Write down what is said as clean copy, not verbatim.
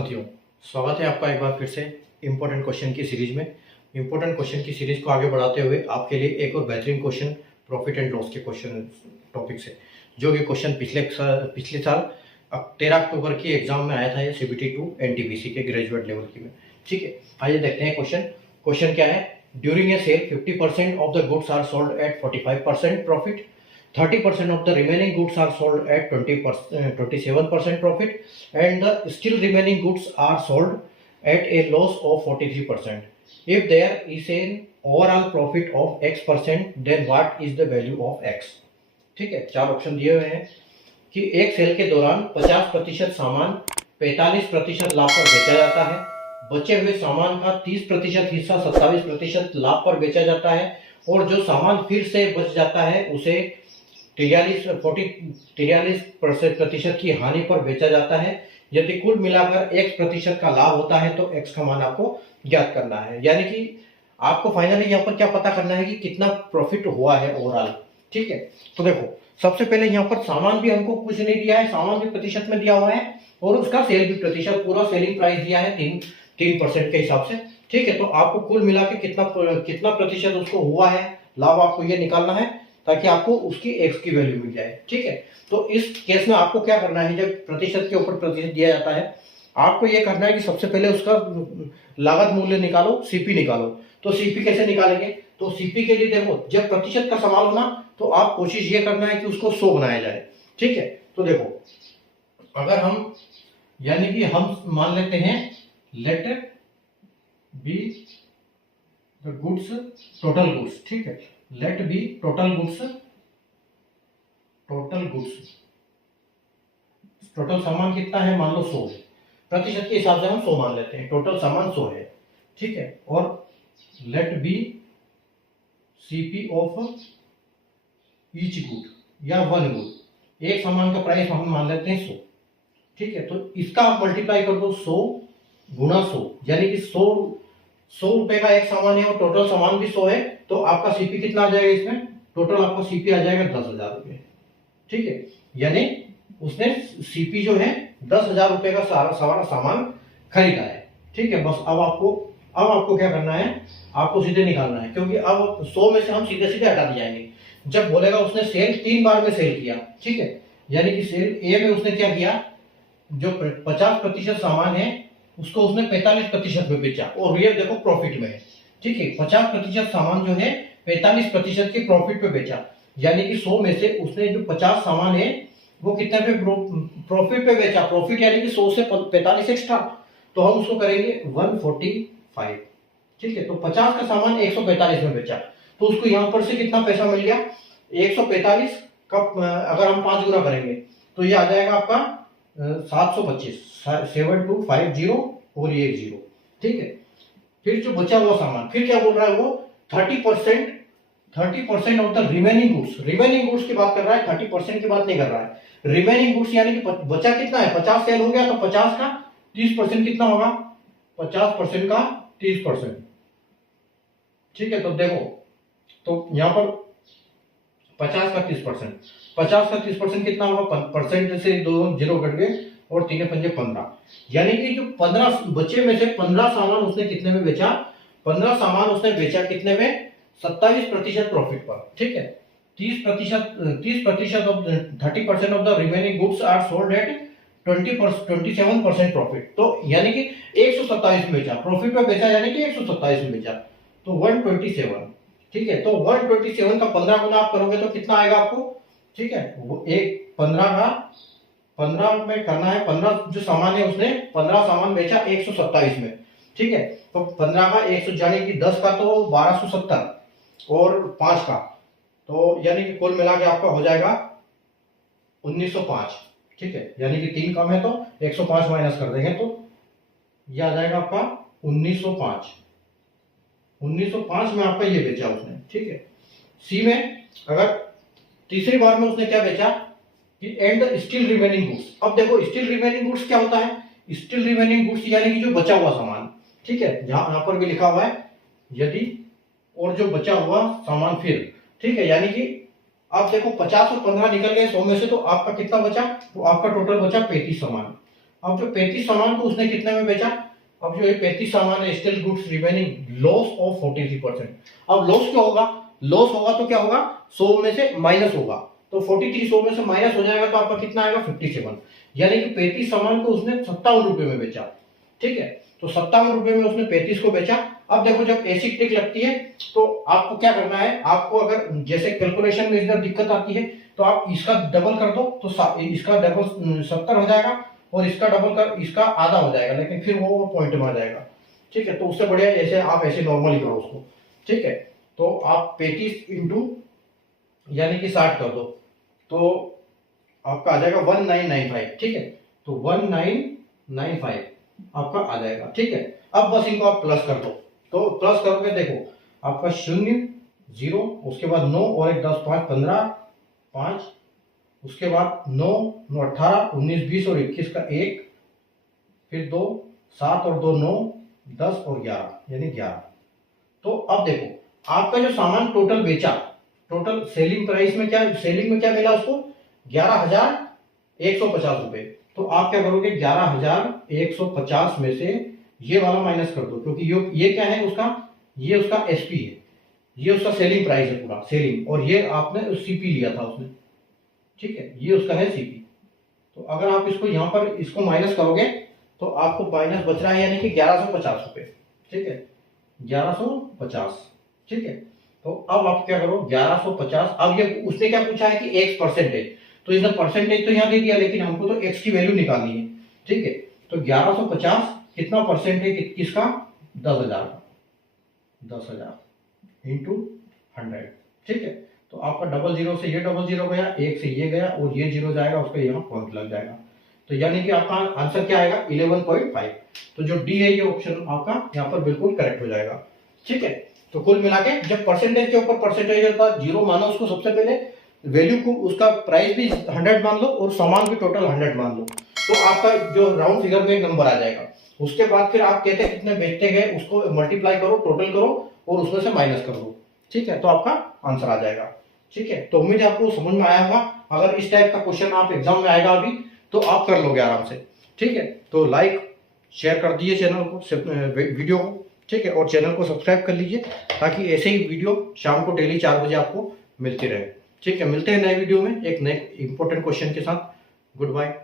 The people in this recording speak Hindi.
साथियों, स्वागत है आपका एक बार फिर से इम्पोर्टेंट क्वेश्चन की सीरीज में। इम्पोर्टेंट क्वेश्चन की सीरीज को आगे बढ़ाते हुए आपके लिए एक और बेहतरीन क्वेश्चन प्रॉफिट एंड लॉस के क्वेश्चन टॉपिक से, जो कि क्वेश्चन पिछले साल 13 अक्टूबर की एग्जाम में आया था, ये CBT 2 NTPC के ग्रेजुएट लेवल की में। ठीक है, आइए देखते हैं क्वेश्चन क्या है। During a sale 50% of the goods are sold at 45% profit, 30% of the remaining goods are sold at 27% profit, and the still remaining goods are sold at a loss of 43%. If there is an overall profit of X%, then what is the value of X? ठीक है, चार ऑप्शन दिए हुए हैं कि एक सेल के दौरान 50% सामान 45% लाभ पर बेचा जाता है, बचे हुए सामान का 30% हिस्सा 27% लाभ पर बेचा जाता है, और जो सामान फिर से बच जाता है उसे 43% की हानि पर बेचा जाता है। यदि कुल मिलाकर X% का लाभ होता है तो X का मान आपको ज्ञात करना है। यानी कि आपको फाइनली यहाँ पर क्या पता करना है कि कितना प्रॉफिट हुआ है ओवरऑल। ठीक है, तो देखो सबसे पहले यहाँ पर सामान भी हमको कुछ नहीं दिया है, सामान भी प्रतिशत में दिया हुआ है और उसका सेल भी प्रतिशत, पूरा सेलिंग प्राइस दिया है 3% के हिसाब से। ठीक है, तो आपको कुल मिला के कितना प्रतिशत उसको हुआ है लाभ, आपको ये निकालना है ताकि आपको उसकी X की वैल्यू मिल जाए। ठीक है, तो इस केस में आपको क्या करना है, जब प्रतिशत के ऊपर प्रतिशत दिया जाता है आपको ये करना है कि सबसे पहले उसका लागत मूल्य निकालो, CP निकालो। तो CP कैसे निकालेंगे, तो CP के लिए देखो जब प्रतिशत का सवाल हो ना तो आप कोशिश ये करना है कि उसको 100 बनाया जाए। ठीक है, तो देखो अगर हम यानी कि हम मान लेते हैं let be the goods total goods. ठीक है, लेट बी टोटल सामान कितना है, मान लो 100 है, प्रतिशत के हिसाब से हम 100 मान लेते हैं, टोटल सामान 100 है। ठीक है, और let be CP of each good या वन गुड, एक सामान का प्राइस हम मान लेते हैं 100। ठीक है, तो इसका आप मल्टीप्लाई कर दो 100 गुणा 100, यानी कि 100 रुपए का एक सामान है और टोटल सामान भी 100 है, तो आपका CP कितना आ जाएगा, इसमें टोटल आपका CP आ जाएगा 10,000 रुपये। ठीक है, यानी उसने CP जो है 10,000 रुपए का सारा सामान खरीदा है। ठीक है, बस अब आपको क्या करना है, आपको सीधे निकालना है, क्योंकि अब 100 में से हम सीधे हटा दिए जाएंगे। जब बोलेगा उसने सेल 3 बार में सेल किया, ठीक है, यानी कि सेल A में उसने क्या किया, जो 50% सामान है उसको उसने 45% में बेचा और ये देखो प्रॉफिट में है। ठीक है, 50% सामान जो है 45% के प्रॉफिट पे बेचा, यानी कि 100 में से उसने जो 50 सामान है वो कितने पे प्रॉफिट पे बेचा, प्रॉफिट यानी कि 100 से 45 एक्स्ट्रा, तो हम उसको करेंगे 145। ठीक है, तो 50 का सामान 145 में बेचा, तो उसको यहाँ पर से कितना पैसा मिल गया, 145 का अगर हम 5 गुना करेंगे तो ये आ जाएगा आपका 725, 7250 और ये 0। ठीक है, फिर जो बचा हुआ सामान, फिर क्या बोल रहा है वो 30% ऑफ द रिमेनिंग गुड्स की बात कर रहा है, 30% की बात नहीं कर रहा है। रिमेनिंग गुड्स यानी कि बचा कितना है, 50 सेल हो गया तो 50 का 30% कितना होगा, 50% का 30%। ठीक है, तो देखो तो यहाँ पर 50 का 30% कितना होगा, परसेंट से 2 0 कट गए और 3 पंजे 15, यानी कि जो 15 बचे में से 15 सामान उसने कितने में बेचा, 15 सामान उसने बेचा कितने में, 27% प्रॉफिट पर। ठीक है, 30% of 30% of the remaining goods are sold at 27% profit, तो यानी कि 127 में बेचा, प्रॉफिट पे बेचा यानी कि 127 में बेचा, तो 127। ठीक है, तो 127 का 15 गुना आप करोगे तो कितना आएगा आपको। ठीक है, वो एक 15 में करना है, 15 जो सामान है उसने 15 सामान बेचा 127 में। ठीक है, तो 15 का 100 यानी कि 10 का तो 1270 और 5 का तो यानी कि कुल मिला के आपका हो जाएगा 1905। ठीक है, यानी कि 3 कम है तो 105 माइनस कर देंगे तो यह आ जाएगा आपका 1905 में आपका ये बेचा उसने। ठीक है, सी में अगर तीसरी बार में उसने क्या बेचा कि एंड स्टिल रिमेनिंग गुड्स। अब देखो स्टिल रिमेनिंग गुड्स क्या होता है, स्टिल रिमेनिंग गुड्स यानी कि जो बचा हुआ सामान। ठीक है, यहाँ पर भी लिखा हुआ है यदि और जो बचा हुआ सामान फिर। ठीक है, यानी कि आप देखो 50 और 15 निकल गए 100 में से, तो आपका कितना बचा, तो आपका टोटल बचा 35 सामान। अब जो 35 सामान को उसने कितने में बेचा, अब जो ये 35 सामान है still goods remaining loss of 43%। अब लॉस क्या होगा, लॉस होगा तो क्या होगा, 100 में से माइनस होगा, तो 43 100 में से माइनस हो जाएगा तो आपका कितना आएगा 57, यानी कि 35 सामान को उसने 57 रुपए में बेचा। ठीक है, तो 57 रुपए में उसने 35 को बेचा। अब देखो जब ऐसी टिक लगती है तो आपको क्या करना है, आपको अगर जैसे कैलकुलेशन में इधर दिक्कत आती है तो आप इसका डबल कर दो तो इसका डबल 70 हो जाएगा और इसका डबल कर इसका आधा हो जाएगा, लेकिन फिर वो पॉइंट में आ जाएगा। ठीक है, तो उससे बढ़िया जैसे आप ऐसे नॉर्मली करो उसको। ठीक है, तो आप 35 इंटू यानी कि 60 कर दो तो आपका आ जाएगा 1995। ठीक है, तो 1995 आपका आ जाएगा। ठीक है, अब बस इनको आप प्लस कर दो, तो प्लस करोगे देखो आपका 0 0 उसके बाद 9 और 1 10 5 15 5 उसके बाद 9 9 18 19 20 और 21 का 1 फिर 2 7 और 2 9 10 और 11 यानी 11। तो अब देखो आपका जो सामान टोटल बेचा, टोटल सेलिंग प्राइस में क्या, सेलिंग में क्या मिला उसको 11,150 रुपए। तो आप क्या करोगे 11,150 में से ये वाला माइनस कर दो, क्योंकि ये क्या है उसका, ये उसका एसपी है, ये उसका सेलिंग प्राइस है पूरा सेलिंग, और ये आपने सीपी लिया था उसने। ठीक है, ये उसका है सीपी। तो अगर आप इसको यहाँ पर इसको माइनस करोगे तो आपको माइनस बच रहा है यानी कि 1150 रुपए। ठीक है, 1150। ठीक है, तो अब आप क्या करो 1150। अब ये उसने क्या पूछा है कि x परसेंटेज, तो इसने परसेंटेज तो यहाँ दे दिया लेकिन हमको तो x की वैल्यू निकालनी है। ठीक है, तो 1150 कितना परसेंट है किसका, 10,000 का, 10,000 इंटू 100। ठीक है, तो आपका डबल जीरो से ये डबल जीरो गया, एक से ये गया और ये जीरो जाएगा, उसका यहाँ पॉइंट लग जाएगा। तो यानी कि आपका आंसर क्या आएगा 11.5। तो जो डी है ये ऑप्शन आपका यहाँ पर बिल्कुल करेक्ट हो जाएगा। ठीक है, तो कुल मिला के जब परसेंटेज के ऊपर परसेंटेज होता है जीरो मानो उसको, सबसे पहले वैल्यू को उसका प्राइस भी 100 मान लो और सामान भी टोटल 100 मान लो, तो आपका जो राउंड फिगर में एक नंबर आ जाएगा। उसके बाद फिर आप कहते हैं कितने बेचते गए उसको मल्टीप्लाई करो, टोटल करो और उसमें से माइनस कर दो। ठीक है, तो आपका आंसर आ जाएगा। ठीक है, तो उम्मीद है आपको समझ में आया होगा। अगर इस टाइप का क्वेश्चन आप एग्जाम में आएगा अभी तो आप कर लोगे आराम से। ठीक है, तो लाइक शेयर कर दीजिए चैनल को, वीडियो को। ठीक है, और चैनल को सब्सक्राइब कर लीजिए ताकि ऐसे ही वीडियो शाम को डेली 4 बजे आपको मिलती रहे। ठीक है, मिलते हैं नए वीडियो में एक नए इंपॉर्टेंट क्वेश्चन के साथ। Good bye.